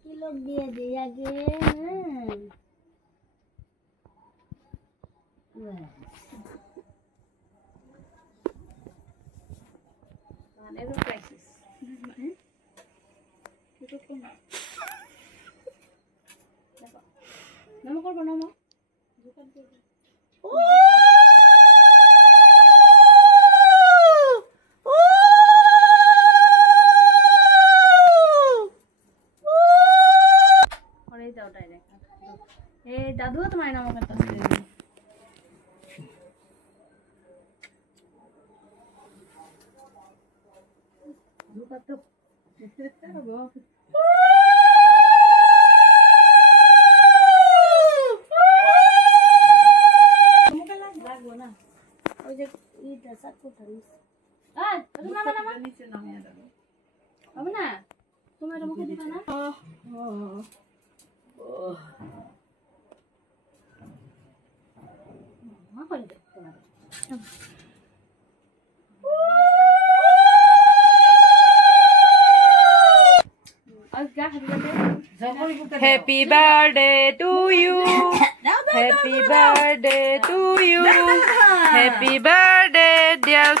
কি লোক দিয়ে দিই আগে নমো করবো নমো দাদুও তোমার নামও করতেছে লাগবো না ওই যে ইটা সাতটা নিচে নামিয়ে দেবো হবে না তোমার মুখে দিবা না Happy birthday to you. Happy birthday to you. Happy birthday, dear.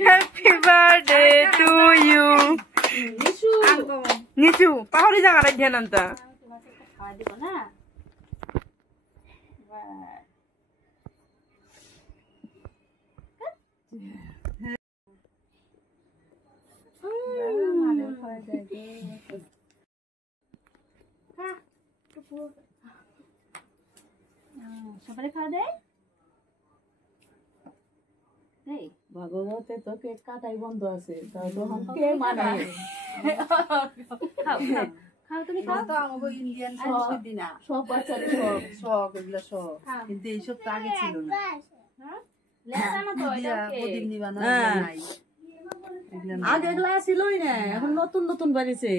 Happy birthday to you. Nishu, pahori jangan ada dia nanti. সবাই খাওয়া দেয় ভাগবতে তো কেক কাটাই বন্ধ আছে কে মানে খাও তুমি খাও তো আমাগো ইন্ডিয়ান সংস্কৃতি না সব বাচ্চারা সব এগুলা সব কিন্তু এইসব তো আগে ছিল না হ্যাঁ লেখা না তো এটা প্রদীপ নিবানো নাই আগে এগুলা ছিলই না এখন নতুন নতুন বাড়িছে